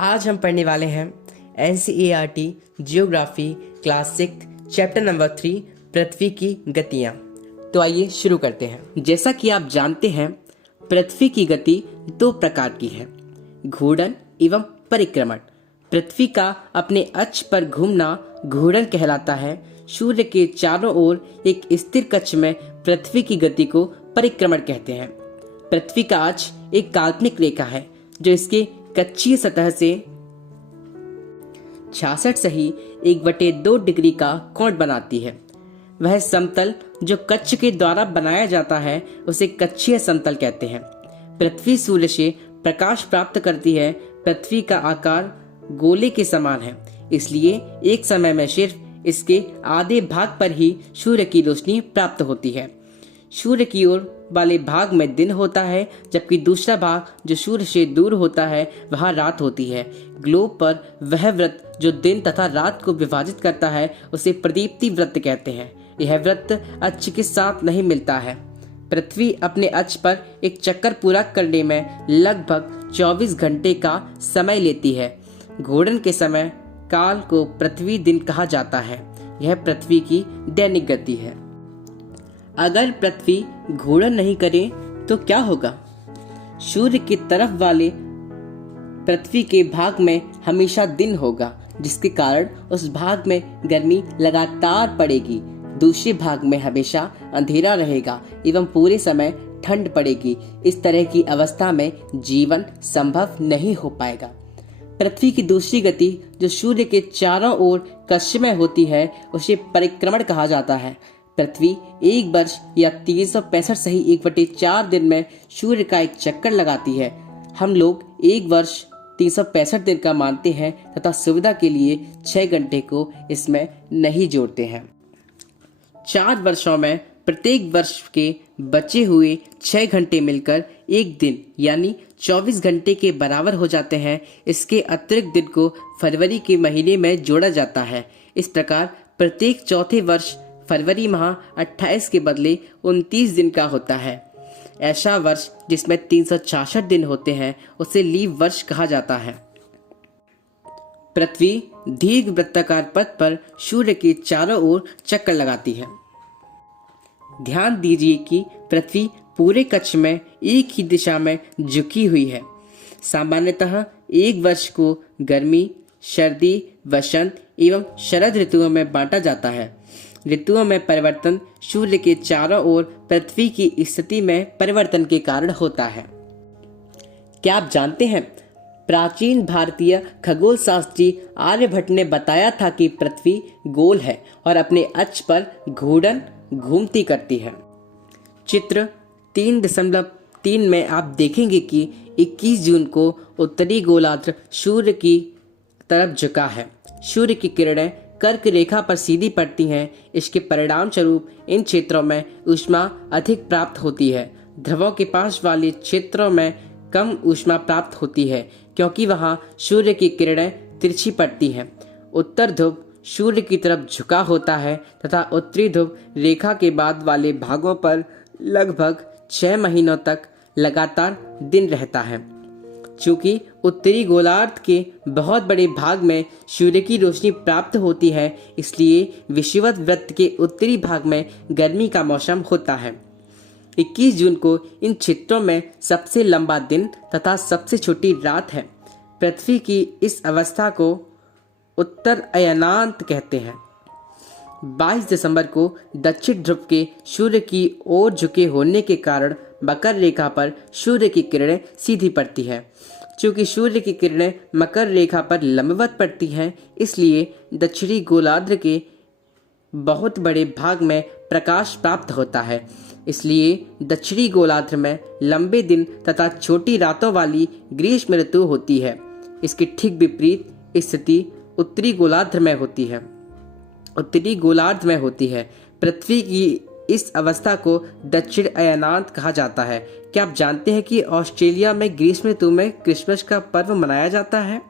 आज हम पढ़ने वाले हैं NCERT geography class 6 chapter number 3 पृथ्वी की गतियाँ। तो आइए शुरू करते हैं। जैसा कि आप जानते हैं, पृथ्वी की गति दो प्रकार की है, घूर्णन एवं परिक्रमण। पृथ्वी का अपने अक्ष पर घूमना घूर्णन कहलाता है। सूर्य के चारों ओर एक स्थिर कक्ष में पृथ्वी की गति को परिक्रमण कहते हैं। पृथ्वी का अक्ष एक काल्पनिक रेखा है जो इसके कक्षीय सतह से 66 सही 1/2 डिग्री का कोण बनाती है। वह समतल जो कक्ष के द्वारा बनाया जाता है उसे कक्षीय समतल कहते हैं। पृथ्वी सूर्य से प्रकाश प्राप्त करती है। पृथ्वी का आकार गोले के समान है, इसलिए एक समय में सिर्फ इसके आधे भाग पर ही सूर्य की रोशनी प्राप्त होती है। सूर्य की ओर वाले भाग में दिन होता है, जबकि दूसरा भाग जो सूर्य से दूर होता है वहाँ रात होती है। ग्लोब पर वह वृत्त जो दिन तथा रात को विभाजित करता है उसे प्रदीप्ति वृत्त कहते हैं। यह वृत्त अक्ष के साथ नहीं मिलता है। पृथ्वी अपने अक्ष पर एक चक्कर पूरा करने में लगभग 24 घंटे का समय लेती है। घूर्णन के समय काल को पृथ्वी दिन कहा जाता है। यह पृथ्वी की दैनिक गति है। अगर पृथ्वी घूर्णन नहीं करे तो क्या होगा? सूर्य की तरफ वाले पृथ्वी के भाग में हमेशा दिन होगा, जिसके कारण उस भाग में गर्मी लगातार पड़ेगी। दूसरे भाग में हमेशा अंधेरा रहेगा एवं पूरे समय ठंड पड़ेगी। इस तरह की अवस्था में जीवन संभव नहीं हो पाएगा। पृथ्वी की दूसरी गति जो सूर्य के चारों ओर कक्षमय होती है उसे परिक्रमण कहा जाता है। पृथ्वी एक वर्ष या 365 सही 1/4 दिन में सूर्य का एक चक्कर लगाती है। हम लोग एक वर्ष 365 दिन का मानते हैं तथा सुविधा के लिए 6 घंटे को इसमें नहीं जोड़ते हैं। 4 वर्षों में प्रत्येक वर्ष के बचे हुए 6 घंटे मिलकर एक दिन यानी 24 घंटे के बराबर हो जाते हैं। इसके अतिरिक्त दिन को फरवरी के महीने में जोड़ा जाता है। इस प्रकार प्रत्येक चौथे वर्ष फरवरी माह 28 के बदले 29 दिन का होता है। ऐसा वर्ष जिसमें 366 दिन होते हैं उसे लीप वर्ष कहा जाता है। पृथ्वी दीर्घ वृत्ताकार पथ पर सूर्य के चारों ओर चक्कर लगाती है। ध्यान दीजिए कि पृथ्वी पूरे कक्ष में एक ही दिशा में झुकी हुई है। सामान्यतः एक वर्ष को गर्मी, सर्दी, वसंत एवं शरद ऋतुओं में बांटा जाता है। ऋतुओं में परिवर्तन सूर्य के चारों ओर पृथ्वी की स्थिति में परिवर्तन के कारण होता है। क्या आप जानते हैं, प्राचीन भारतीय खगोल शास्त्री आर्यभट्ट ने बताया था कि पृथ्वी गोल है और अपने अक्ष पर घूर्णन घूमती करती है। चित्र 3.3 में आप देखेंगे कि 21 जून को उत्तरी गोलार्ध सूर्य की तरफ झुका है। सूर्य की किरणें कर्क रेखा पर सीधी पड़ती हैं। इसके परिणाम स्वरूप इन क्षेत्रों में ऊष्मा अधिक प्राप्त होती है। ध्रुवों के पास वाले क्षेत्रों में कम ऊष्मा प्राप्त होती है, क्योंकि वहां सूर्य की किरणें तिरछी पड़ती हैं। उत्तर ध्रुव सूर्य की तरफ झुका होता है तथा उत्तरी ध्रुव रेखा के बाद वाले भागों पर लगभग 6 महीनों तक लगातार दिन रहता है। चूंकि उत्तरी गोलार्ध के बहुत बड़े भाग में सूर्य की रोशनी प्राप्त होती है, इसलिए विषुवत वृत्त के उत्तरी भाग में गर्मी का मौसम होता है। 21 जून को इन क्षेत्रों में सबसे लंबा दिन तथा सबसे छोटी रात है। पृथ्वी की इस अवस्था को उत्तर अयनांत कहते हैं। 22 दिसंबर को दक्षिण ध्रुव के सूर्य की ओर झुके होने के कारण मकर रेखा पर सूर्य की किरणें सीधी पड़ती है। चूंकि सूर्य की किरणें मकर रेखा पर लंबवत पड़ती हैं, इसलिए दक्षिणी गोलार्ध के बहुत बड़े भाग में प्रकाश प्राप्त होता है। इसलिए दक्षिणी गोलार्ध में लंबे दिन तथा छोटी रातों वाली ग्रीष्म ऋतु होती है। इसकी ठीक विपरीत स्थिति उत्तरी गोलार्ध में होती है। पृथ्वी की इस अवस्था को दक्षिण अयनांत कहा जाता है। क्या आप जानते हैं कि ऑस्ट्रेलिया में ग्रीष्म ऋतु में क्रिसमस का पर्व मनाया जाता है?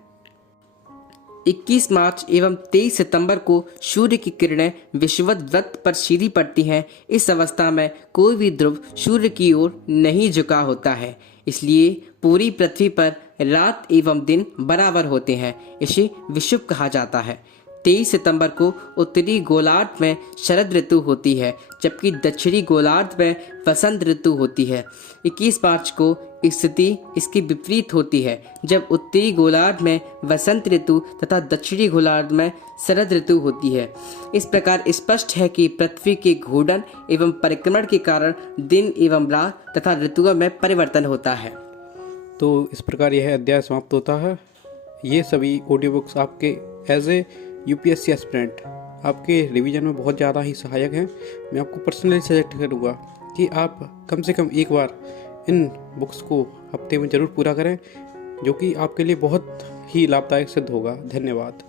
21 मार्च एवं 23 सितंबर को सूर्य की किरणें विषुवत वृत्त पर सीधी पड़ती हैं। इस अवस्था में कोई भी ध्रुव सूर्य की ओर नहीं झुका होता है। इसलिए पूरी पृथ्वी पर रात एवं दिन बराबर होते हैं। इसे विषुव कहा जाता है। 23 सितंबर को उत्तरी गोलार्ध में शरद ऋतु होती है, जबकि दक्षिणी गोलार्ध में वसंत ऋतु होती है। 21 मार्च को स्थिति इसकी विपरीत होती है, जब उत्तरी गोलार्ध में वसंत ऋतु तथा दक्षिणी गोलार्ध में शरद ऋतु होती है। इस प्रकार स्पष्ट है कि पृथ्वी के घूर्णन एवं परिक्रमण के कारण दिन एवं रात तथा ऋतुओं में परिवर्तन होता है। तो इस प्रकार यह अध्याय समाप्त होता है। ये सभी ऑडियो बुक्स आपके एज ए यूपीएससी एस्पिरेंट आपके रिवीजन में बहुत ज़्यादा ही सहायक हैं। मैं आपको पर्सनली सजेस्ट करूँगा कि आप कम से कम एक बार इन बुक्स को हफ्ते में ज़रूर पूरा करें, जो कि आपके लिए बहुत ही लाभदायक सिद्ध होगा। धन्यवाद।